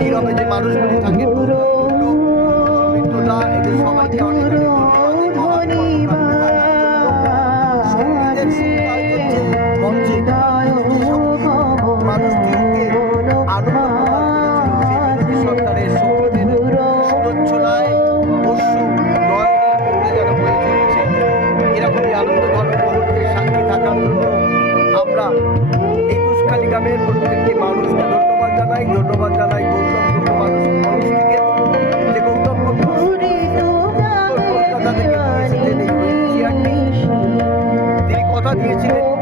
নীরবে যে মানুষগুলি থাকেন, সৌমিত্রদা, এদের সবাইকে অনেক অনেক ধন্যবাদ। এই মহান সঙ্গীতের মঞ্চে বিরোধী সঙ্গীত মানুষটিকে আনন্দ প্রদান করেছিল সেই বিরোধী সরকারের সঙ্গীতের সুরচ্ছলায় অশ্রু নয়নের মধ্যে যেন বয়ে চলেছে। এরকমই আনন্দ ঘন মুহূর্তের সাক্ষী থাকার জন্য আমরা এই তুষখালী গ্রামের প্রত্যেকটি মানুষকে ধন্যবাদ জানাই গৌতম মানুষটিকে, যে গৌতম কলকাতা থেকে নিয়ে এসেছেন এই চেয়ারটি। তিনি কথা দিয়েছিলেন